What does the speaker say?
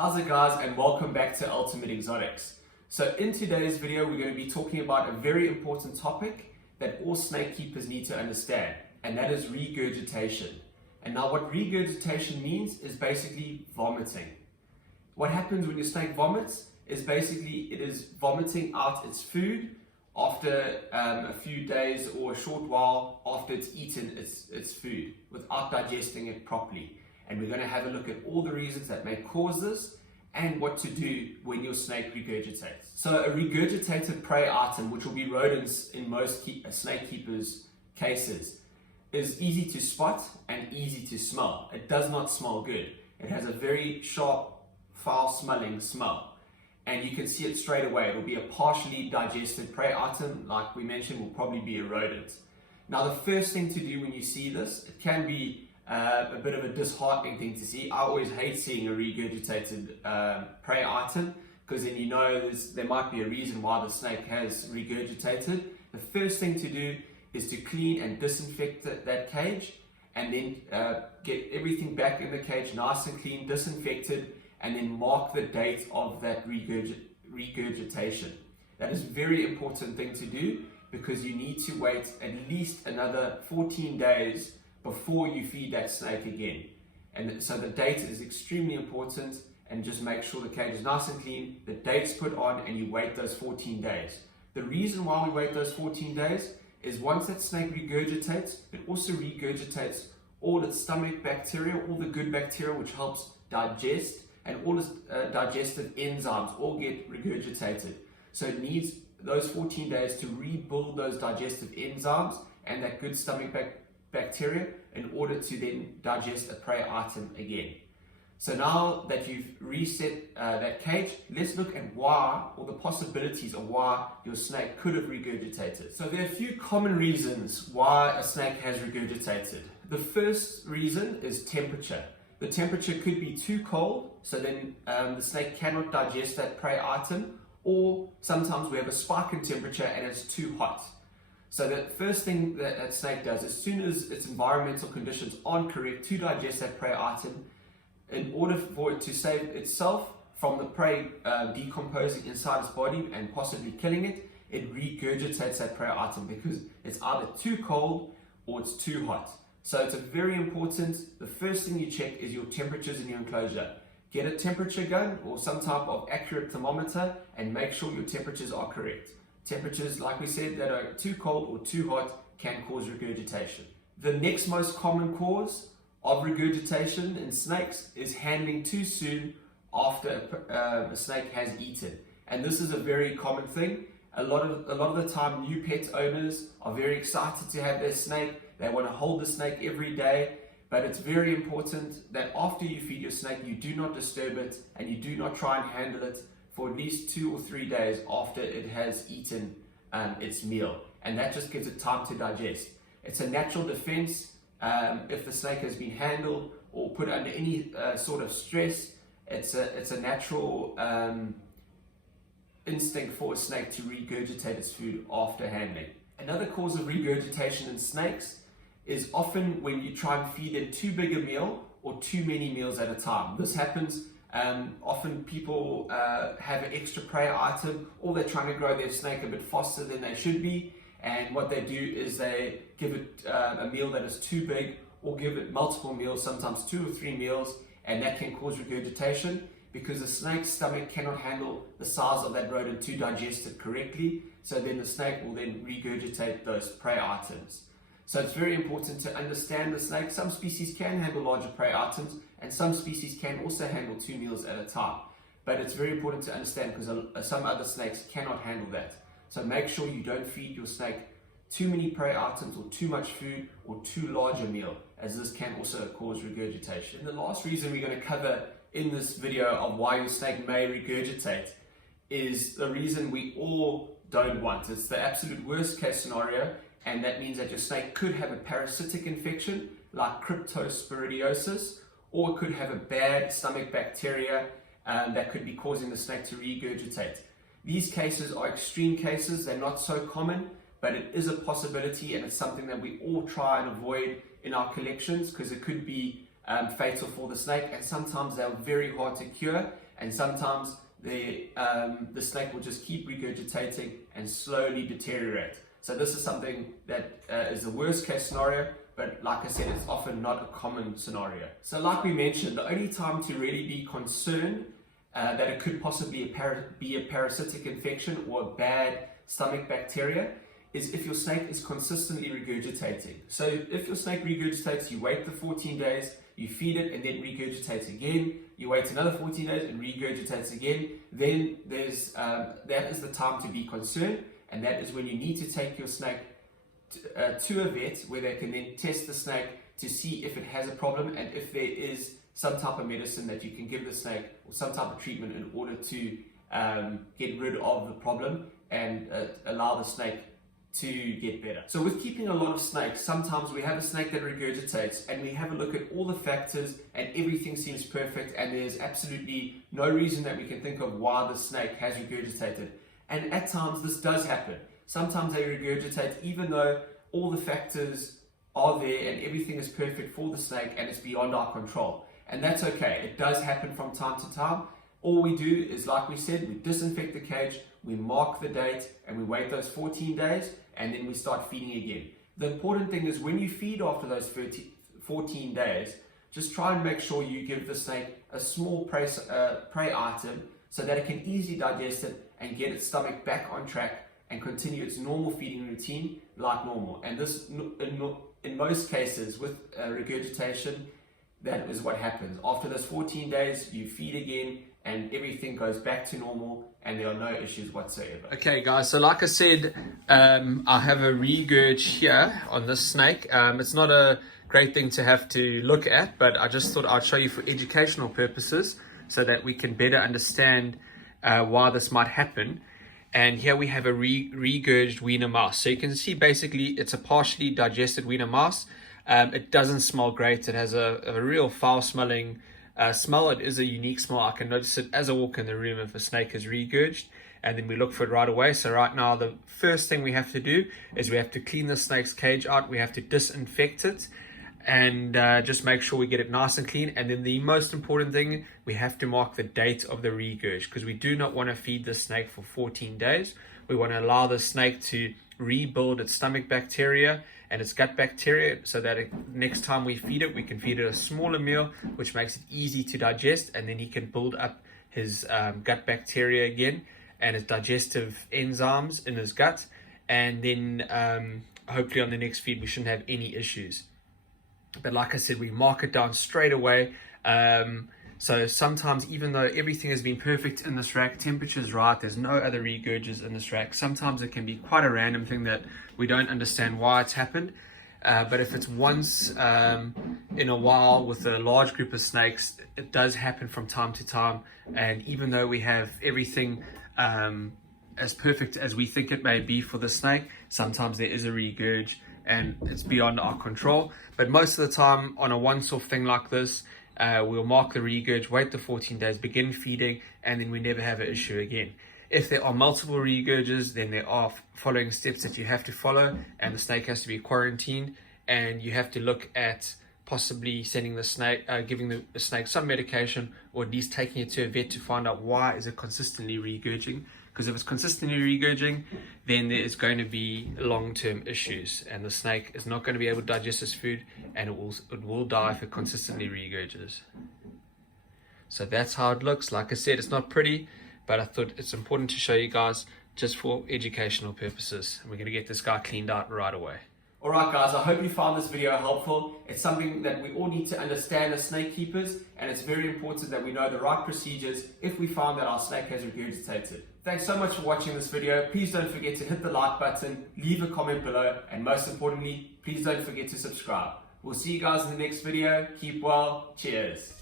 How's it guys, and welcome back to Ultimate Exotics. So in today's video we're going to be talking about a very important topic that all snake keepers need to understand, and that is regurgitation. And now what regurgitation means is basically vomiting. What happens when your snake vomits is basically it is vomiting out its food after a few days or a short while after it's eaten its food without digesting it properly. And we're going to have a look at all the reasons that may cause this and what to do when your snake regurgitates. So a regurgitated prey item, which will be rodents in most snake keepers' cases, is easy to spot and easy to smell. It does not smell good. It has a very sharp, foul-smelling smell. And you can see it straight away. It'll be a partially digested prey item, like we mentioned, will probably be a rodent. Now the first thing to do when you see this, it can be a bit of a disheartening thing to see. I always hate seeing a regurgitated prey item, because then you know there might be a reason why the snake has regurgitated. The first thing to do is to clean and disinfect that cage, and then get everything back in the cage nice and clean, disinfected, and then mark the date of that regurgitation. That is a very important thing to do, because you need to wait at least another 14 days before you feed that snake again. And so the date is extremely important, and just make sure the cage is nice and clean, the date's put on, and you wait those 14 days. The reason why we wait those 14 days is once that snake regurgitates, it also regurgitates all its stomach bacteria, all the good bacteria which helps digest, and all its digestive enzymes all get regurgitated. So it needs those 14 days to rebuild those digestive enzymes and that good stomach bacteria in order to then digest a prey item again. So now that you've reset that cage, let's look at why, or the possibilities of why your snake could have regurgitated. So there are a few common reasons why a snake has regurgitated. The first reason is temperature. The temperature could be too cold, so then the snake cannot digest that prey item, or sometimes we have a spike in temperature and it's too hot. So the first thing that snake does, as soon as its environmental conditions aren't correct to digest that prey item, in order for it to save itself from the prey decomposing inside its body and possibly killing it, it regurgitates that prey item because it's either too cold or it's too hot. So it's a very important, the first thing you check is your temperatures in your enclosure. Get a temperature gun or some type of accurate thermometer and make sure your temperatures are correct. Temperatures, like we said, that are too cold or too hot can cause regurgitation. The next most common cause of regurgitation in snakes is handling too soon after a snake has eaten. And this is a very common thing. A lot of the time, new pet owners are very excited to have their snake. They want to hold the snake every day. But it's very important that after you feed your snake, you do not disturb it and you do not try and handle it for at least 2 or 3 days after it has eaten its meal. And that just gives it time to digest. It's a natural defense. If the snake has been handled or put under any sort of stress, it's a natural instinct for a snake to regurgitate its food after handling. Another cause of regurgitation in snakes is often when you try and feed them too big a meal or too many meals at a time. This happens often people have an extra prey item, or they're trying to grow their snake a bit faster than they should be, and what they do is they give it a meal that is too big, or give it multiple meals, sometimes 2 or 3 meals, and that can cause regurgitation because the snake's stomach cannot handle the size of that rodent to digest it correctly. So then the snake will then regurgitate those prey items. So it's very important to understand the snake. Some species can handle larger prey items, and some species can also handle 2 meals at a time. But it's very important to understand because some other snakes cannot handle that. So make sure you don't feed your snake too many prey items or too much food or too large a meal, as this can also cause regurgitation. And the last reason we're going to cover in this video of why your snake may regurgitate is the reason we all don't want. It's the absolute worst case scenario, and that means that your snake could have a parasitic infection like cryptosporidiosis, or it could have a bad stomach bacteria that could be causing the snake to regurgitate. These cases are extreme cases. They're not so common, but it is a possibility, and it's something that we all try and avoid in our collections because it could be fatal for the snake, and sometimes they're very hard to cure, and sometimes the snake will just keep regurgitating and slowly deteriorate. So this is something that is the worst case scenario, but like I said, it's often not a common scenario. So like we mentioned, the only time to really be concerned that it could possibly be a parasitic infection or a bad stomach bacteria is if your snake is consistently regurgitating. So if your snake regurgitates, you wait the 14 days, you feed it and then regurgitates again, you wait another 14 days and regurgitates again, then that is the time to be concerned, and that is when you need to take your snake to a vet where they can then test the snake to see if it has a problem and if there is some type of medicine that you can give the snake or some type of treatment in order to get rid of the problem and allow the snake to get better. So with keeping a lot of snakes, sometimes we have a snake that regurgitates and we have a look at all the factors and everything seems perfect and there's absolutely no reason that we can think of why the snake has regurgitated. And at times this does happen. Sometimes they regurgitate even though all the factors are there and everything is perfect for the snake and it's beyond our control. And that's okay. It does happen from time to time. All we do is, like we said, we disinfect the cage, we mark the date, and we wait those 14 days, and then we start feeding again. The important thing is when you feed after those 14 days, just try and make sure you give the snake a small prey item so that it can easily digest it and get its stomach back on track and continue its normal feeding routine like normal. And this, in most cases, with regurgitation, that is what happens. After those 14 days, you feed again and everything goes back to normal and there are no issues whatsoever. Okay guys, so like I said, I have a regurg here on this snake. It's not a great thing to have to look at, but I just thought I'd show you for educational purposes so that we can better understand why this might happen. And here we have a regurged wiener mouse. So you can see basically it's a partially digested wiener mouse. It doesn't smell great. It has a real foul smelling smell. It is a unique smell. I can notice it as I walk in the room if a snake is regurged, and then we look for it right away. So right now the first thing we have to do is we have to clean the snake's cage out. We have to disinfect it and just make sure we get it nice and clean. And then the most important thing, we have to mark the date of the regurg, because we do not want to feed the snake for 14 days. We want to allow the snake to rebuild its stomach bacteria and its gut bacteria so that next time we feed it, we can feed it a smaller meal, which makes it easy to digest, and then he can build up his gut bacteria again and his digestive enzymes in his gut, and then hopefully on the next feed we shouldn't have any issues. But like I said, we mark it down straight away. So sometimes, even though everything has been perfect in this rack, temperature's right, there's no other regurges in this rack, sometimes it can be quite a random thing that we don't understand why it's happened. But if it's once in a while with a large group of snakes, it does happen from time to time. And even though we have everything as perfect as we think it may be for the snake, sometimes there is a regurg and it's beyond our control. But most of the time on a once-off thing like this, we'll mark the regurg, wait the 14 days, begin feeding, and then we never have an issue again. If there are multiple regurges, then there are following steps that you have to follow, and the snake has to be quarantined, and you have to look at possibly sending the snake, giving the snake some medication, or at least taking it to a vet to find out why is it consistently regurging. Because if it's consistently regurging, then there is going to be long-term issues, and the snake is not going to be able to digest its food, and it will die if it consistently regurges. So that's how it looks. Like I said, it's not pretty, but I thought it's important to show you guys just for educational purposes. And we're going to get this guy cleaned out right away. Alright guys, I hope you found this video helpful. It's something that we all need to understand as snake keepers, and it's very important that we know the right procedures if we find that our snake has regurgitated. Thanks so much for watching this video. Please don't forget to hit the like button, leave a comment below, and most importantly, please don't forget to subscribe. We'll see you guys in the next video. Keep well. Cheers.